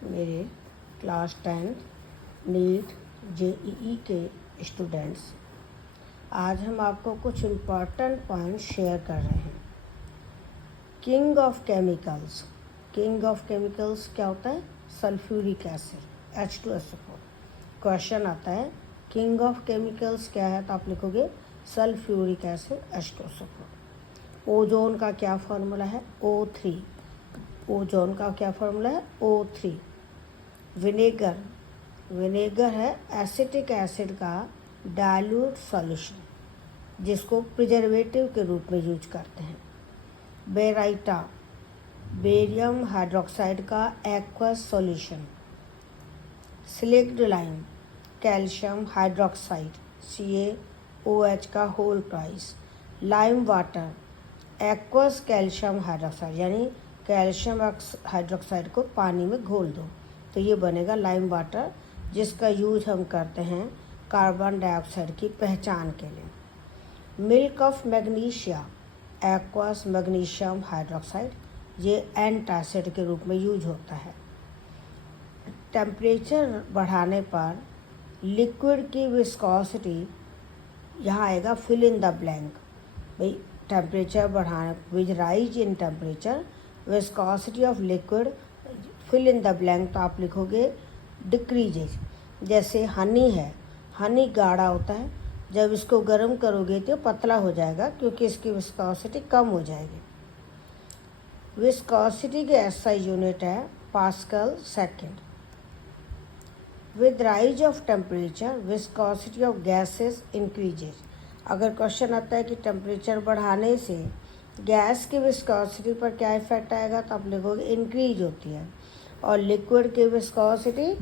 मेरे class 10 NEET JEE के students, आज हम आपको कुछ इम्पॉर्टेंट पॉइंट्स शेयर कर रहे हैं। किंग ऑफ केमिकल्स क्या होता है? Sulphuric acid H2SO4। क्वेश्चन आता है किंग ऑफ केमिकल्स क्या है, तो आप लिखोगे सल्फ्यूरिक एसिड H2SO4। ओजोन का क्या फार्मूला है? O3। ओजोन का क्या फार्मूला है? O3। विनेगर है एसिटिक एसिड का डाइल्यूट सॉल्यूशन, जिसको प्रिजर्वेटिव के रूप में यूज करते हैं। बेराइटा, बेरियम हाइड्रोक्साइड का aqueous solution. Slaked lime, calcium hydroxide CaOH का whole price. Lime water, aqueous calcium hydroxide, यानी कैल्शियम हाइड्रोक्साइड को पानी में घोल दो तो ये बनेगा लाइम वाटर, जिसका यूज हम करते हैं कार्बन डाइऑक्साइड की पहचान के लिए। Milk of magnesia, aqueous magnesium hydroxide, ये एंटासिड के रूप में यूज होता है। टेम्परेचर बढ़ाने पर लिक्विड की विस्कोसिटी, यहाँ आएगा फिल इन द ब्लैंक। भाई टेम्परेचर बढ़ाने, with rise in temperature viscosity of liquid fill in the blank, तो आप लिखोगे डिक्रीजेज। जैसे हनी है, हनी गाढ़ा होता है, जब इसको गर्म करोगे तो पतला हो जाएगा क्योंकि इसकी विस्कोसिटी कम हो जाएगी। विस्कोसिटी के SI यूनिट है pascal second. With rise of temperature viscosity of gases increases. अगर क्वेश्चन आता है कि टेम्परेचर बढ़ाने से गैस की विस्कोसिटी पर क्या इफेक्ट आएगा, तो आप लिखोगे इंक्रीज होती है, और लिक्विड की विस्कोसिटी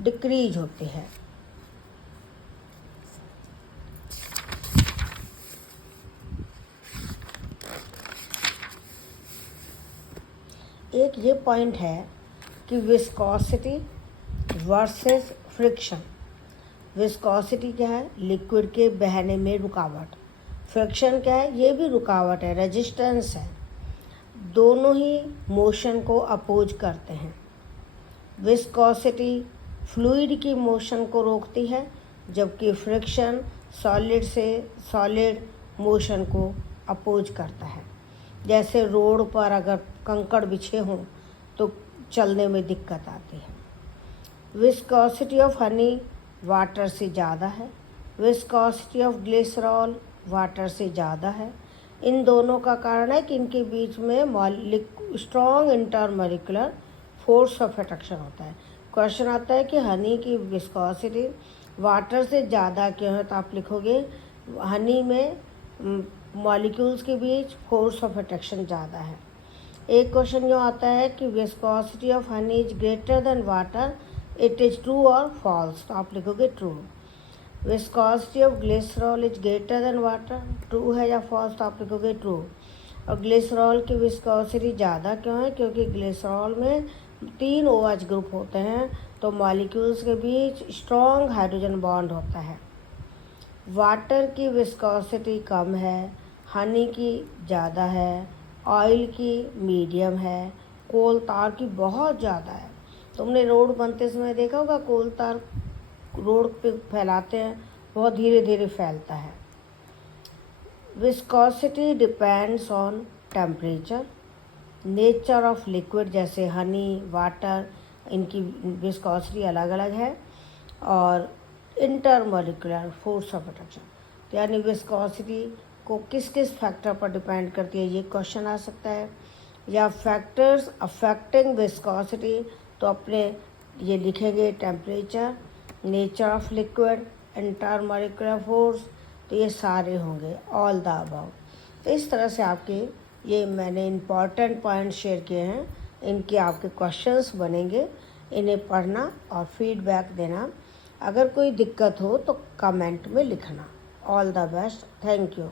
डिक्रीज होती है। एक ये पॉइंट है कि विस्कोसिटी वर्सेस फ्रिक्शन। विस्कोसिटी क्या है? लिक्विड के बहने में रुकावट। फ्रिक्शन क्या है? ये भी रुकावट है, रेजिस्टेंस है। दोनों ही मोशन को अपोज करते हैं। विस्कोसिटी फ्लूइड की मोशन को रोकती है, जबकि फ्रिक्शन सॉलिड से सॉलिड मोशन को अपोज करता है। जैसे रोड पर अगर कंकड़ बिछे हों तो चलने में दिक्कत आती है। विस्कोसिटी ऑफ हनी वाटर से ज़्यादा है, विस्कोसिटी ऑफ ग्लिसरॉल वाटर से ज़्यादा है। इन दोनों का कारण है कि इनके बीच में strong intermolecular force of attraction होता है। क्वेश्चन आता है कि हनी की विस्कोसिटी वाटर से ज़्यादा क्यों है, तो आप लिखोगे हनी में मॉलिक्यूल्स के बीच फोर्स ऑफ अट्रैक्शन ज़्यादा है। एक क्वेश्चन जो आता है कि viscosity of honey is greater than water, it is true और फॉल्स, तो आप लिखोगे true. Viscosity of glycerol is greater than water, true है या फॉल्स, तो आप लिखोगे ट्रू। और ग्लिसरॉल की विस्कोसिटी ज़्यादा क्यों है? क्योंकि ग्लिसरॉल में 3 OH ग्रुप होते हैं, तो मॉलिक्यूल्स के बीच स्ट्रॉन्ग हाइड्रोजन बॉन्ड होता है। वाटर की विस्कोसिटी कम है, हनी की ज़्यादा है, ऑयल की मीडियम है, कोल तार की बहुत ज़्यादा है। तुमने रोड बनते समय देखा होगा, कोल तार रोड पे फैलाते हैं, बहुत धीरे धीरे फैलता है। Viscosity depends on temperature, nature of liquid, जैसे हनी वाटर, इनकी विस्कोसिटी अलग अलग है, और इंटरमॉलिक्यूलर फोर्स ऑफ अट्रैक्शन, यानी विस्कोसिटी को किस किस फैक्टर पर डिपेंड करती है, ये क्वेश्चन आ सकता है। या फैक्टर्स अफेक्टिंग विस्कोसिटी, तो अपने ये लिखेंगे temperature, nature of liquid, intermolecular force, तो ये सारे होंगे ऑल द अबव। तो इस तरह से आपके ये मैंने इम्पॉर्टेंट पॉइंट शेयर किए हैं, इनके आपके क्वेश्चंस बनेंगे, इन्हें पढ़ना और फीडबैक देना। अगर कोई दिक्कत हो तो कमेंट में लिखना। All the best, thank you.